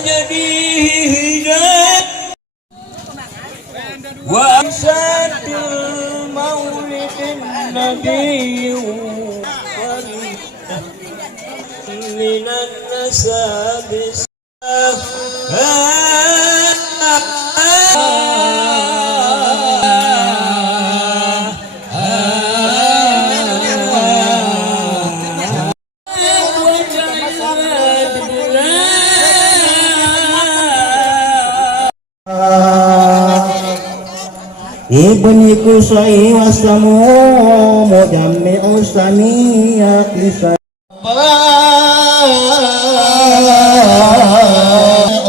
وأستجديه هجاب وأمسات المولد النبي من النساب Ibni Kusai waslamu mujammi'u samiyya kisah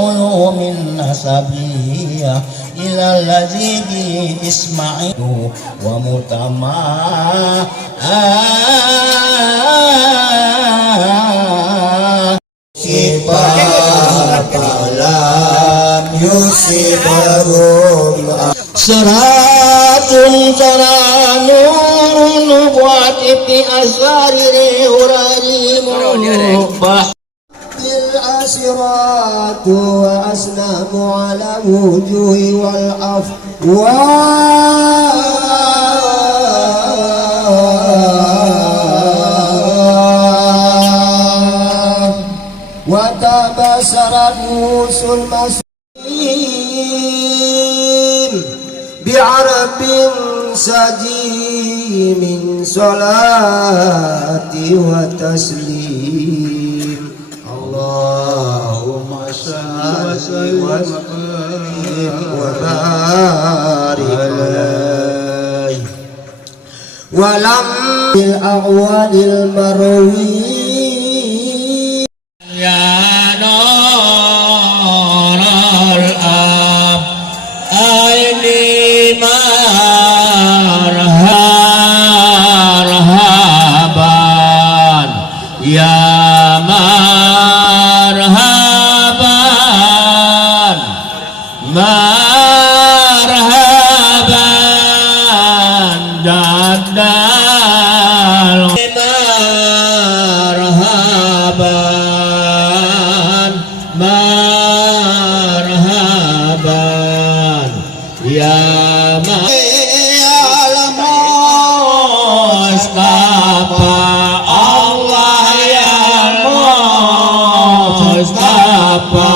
ulumin nasabiyya ila lazidi isma'ilu wa mutama sifalam yusibarum Seratun cara nurun buat iti asari urari mubah lil asiratu wa asnamu ala wujuhi wal afwa wa tabasarat musul masih بعرب سجي من صلاة وتسليم اللهم صل وسلم وبارك عليه ولم بالأعوال المروي يا نور الأب عيني marhaban ya marhaban marhaban jadal marhaban marhaban ya Mustafa Allah ya Mustafa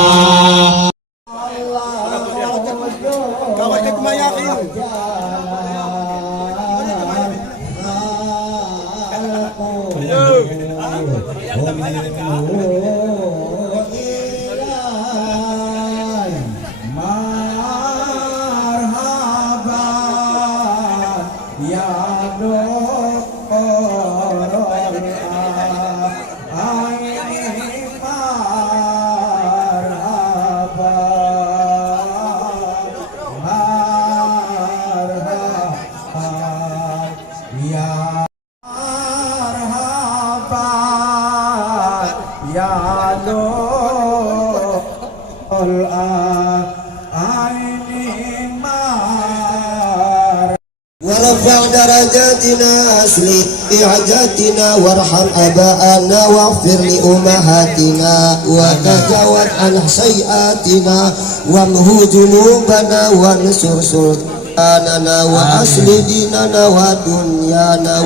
ورفع درجاتنا أسلي بحاجاتنا وارحم آباءنا واغفر لأمهاتنا وتجاوز عن سيئاتنا وامه ذنوبنا وانصر سلطاننا وأصل ديننا ودنيانا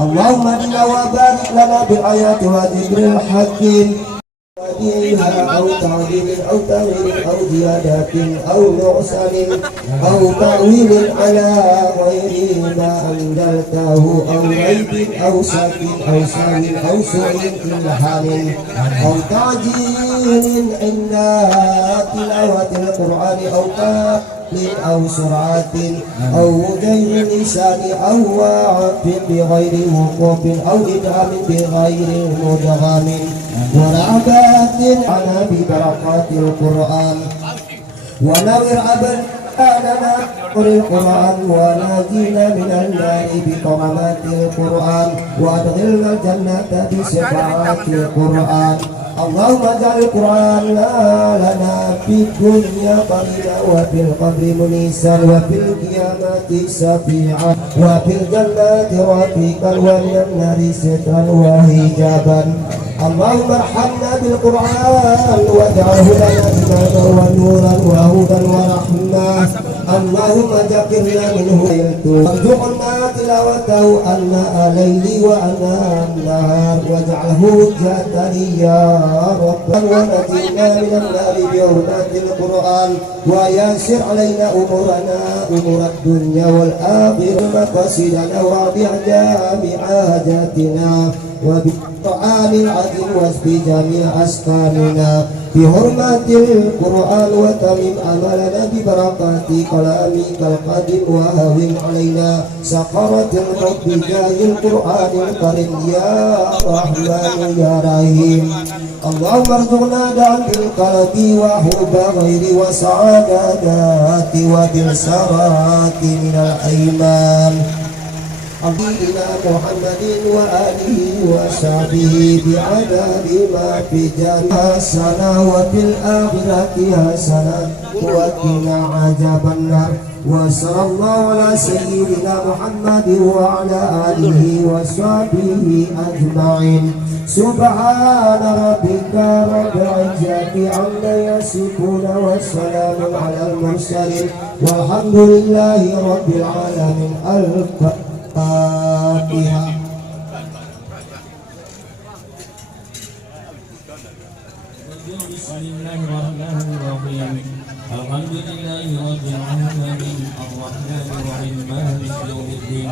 اللهم اهدنا وبارك لنا بالآيات والذكر الحكيم وديها أو تعديل أو تغيير أو زيادة أو نقصان أو تأويل على غير ما أنزلته أو عيب أو شك أو سهو أو سوء إلحاد أو تعجيل عند تلاوة القرآن أو أو سرعة أو غير لسان أو وعف بغير وقوف أو إدغام بغير مدغم ورعبات على ببركات القرآن ونور أبناءنا القرآن ونجينا من النار بكرامات القرآن وأدخلنا الجنة بشفاعة القرآن اللهم اجعل القرآن لنا في الدنيا قرينا وفي القبر منيسا وفي القيامة شفيعا وفي الجنة رفيقا ومن النار سترا وحجابا اللهم ارحمنا بالقرآن واجعله لنا إماما ونورا وهدى ورحمة اللهم ذكرنا منه وارزقنا تلاوته أناء الليل وأناء النهار واجعله حجة لي يا رب ونجينا من النار بحرمة القرآن ويسر علينا أمورنا أمور الدنيا والآخرة مقاصدنا وبع جامع حاجاتنا وبالطعام العظيم واسب جميع أسكاننا بحرمة القرآن وتمم أملنا ببركات كلامك القديم وهون علينا سقرة الموت بجاه القرآن الكريم يا رحمن يا رحيم اللهم ارزقنا دعم القلب وحب غير وسعادات وبالسرات من الأيمان سيدنا محمد وآله وصحبه بعدد ما في جنة حسنة وفي الآخرة حسنة وقنا عذاب النار وصلى الله على سيدنا محمد وعلى آله وصحبه أجمعين سبحان ربك رب العزة عما يصفون وسلام على المرسلين والحمد لله رب العالمين الفاتحة. Bismillahirrahmanirrahim. Alhamdulillahi rabbil alamin arrahmanir rahim maliki yaumiddin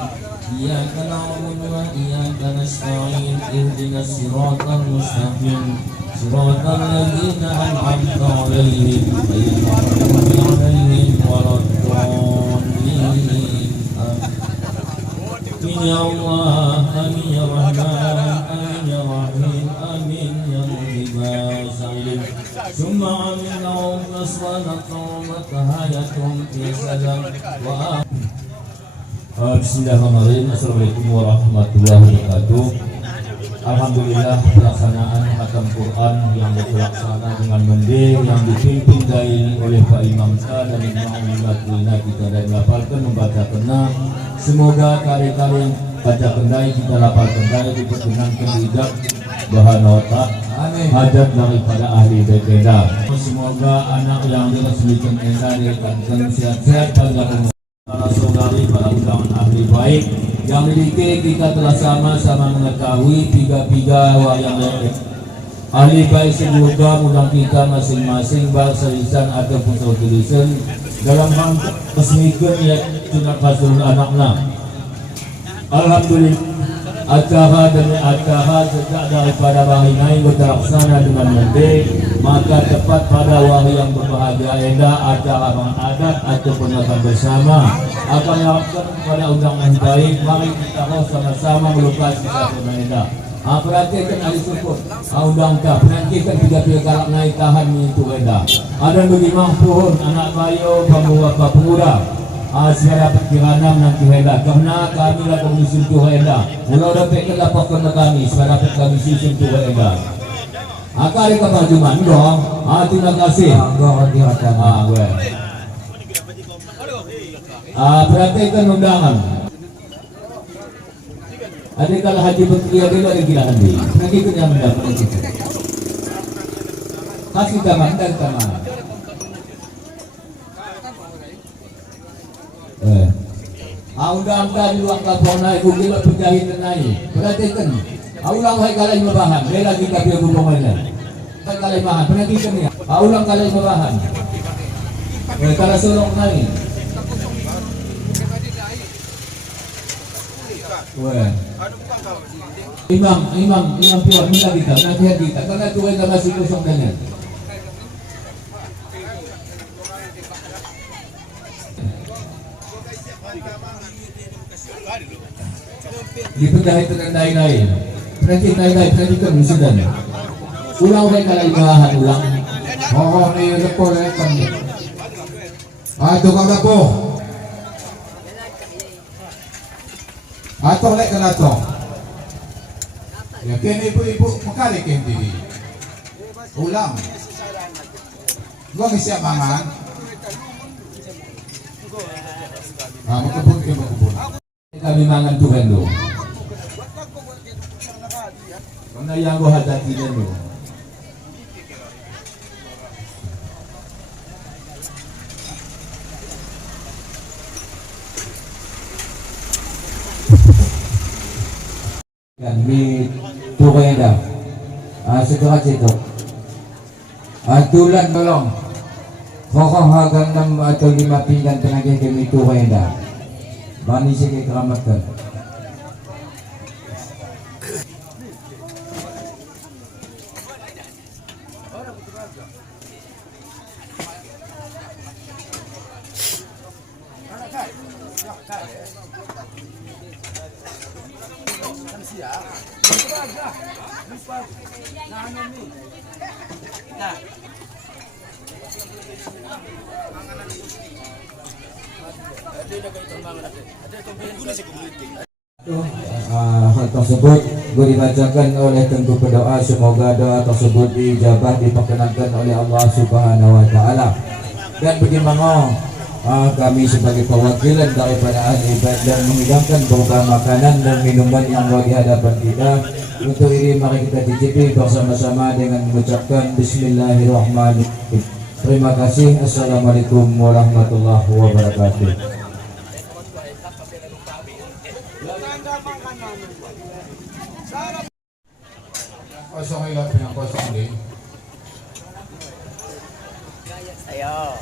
iyyaka na'budu wa iyyaka nasta'in ihdinas siratal mustaqim siratal ladzina an'amta 'alaihim ghairil maghdubi 'alaihim waladdallin. Amin ya Allah, amin ya Rahman, amin ya Rahim, amin ya Mujibah salim. Summa aminahum naswanatahum wa tahayatuhum fi salam wa Bismillahirrahmanirrahim. Assalamualaikum warahmatullahi wabarakatuh. Alhamdulillah pelaksanaan khatam Quran yang dilaksanakan dengan mending yang dipimpin dari oleh Pak Imam Sa dan Imam kita dan melafalkan membaca kena. Semoga kali-kali yang baca kendai kita lapar kendai diperkenankan hidap bahan otak hajat daripada ahli bekeda. Semoga anak yang diresmikan tenda dikatakan sehat-sehat pada umur para saudari, para undangan ahli baik yang memiliki kita telah sama-sama mengetahui tiga-tiga wayang ahli baik. Semoga mudah kita masing-masing bahasa lisan ataupun tulisan dalam rangka resmikan ya sunat fasul anaknya. Alhamdulillah acara demi acara sejak daripada hari ini terlaksana dengan mending, maka tepat pada hari yang berbahagia indah acara adat ataupun akan bersama akan diharapkan kepada undangan baik. Mari kita sama-sama melukasi satu indah. Perhatikan ahli syukur undang kah penantikan tiga-tiga galak naik tahan itu indah. Ada bagi mahpun anak bayo pemuda segala perkiraan nanti hendak karena kami lah komisi tuh hendak mula dapat kelapakkan kami segala dapat kami sistem tuh hendak akali kemajuan dong. Terima kasih perhatikan undangan adik kalau haji berkeliar dulu ada gila nanti nanti itu yang mendapat itu kasih kamar dan kamar Undang-undang luang kaponai Ugila penjahit tenai perhatikan ulang hai kalai mabahan bela kita biar hubungannya kalai mahan perhatikan ya ulang kalai mabahan kalau sulung naik weh imam puan minta kita nasihat kita karena Tuhan kita masih kosong dengan di penjahit terendai lain perhatikan sudah ulang hai kalai mahan ulang ni lepo lekan. Tukang dapur. Atau lek kena to. Ya kene ibu-ibu makali kene diri. Ulang. Gua siap mangan. Makebun. Kami mangan Tuhan lo karena yang gua hadapi lo Kami Tuhan dah segera itu tulan tolong kokoh hagang 6 atau 5 pinggan tenaga kami Tuhan dah bani sikit keramatkan hal tersebut gue dibacakan oleh tengku berdoa semoga doa tersebut dijabah diperkenankan oleh Allah Subhanahu wa taala dan bagaimana kami sebagai perwakilan daripada ahli ibadah dan menghidangkan beberapa makanan dan minuman yang ada di hadapan kita. Untuk ini mari kita cicipi bersama-sama dengan mengucapkan Bismillahirrahmanirrahim. Terima kasih. Assalamualaikum warahmatullahi wabarakatuh. Kosong ilang pinang-kosong din. Ayo.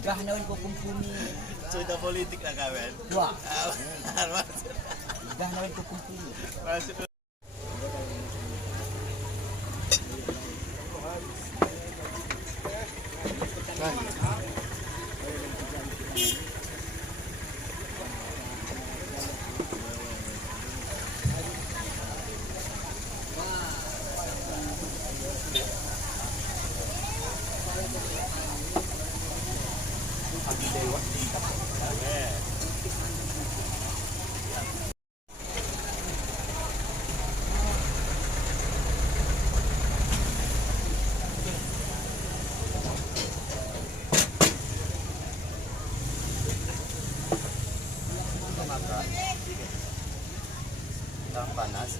Gahnawan ko kumpuni. Sudah politik lah kawan. Wah. Gahnawan ko kumpuni. Masuk. Panas,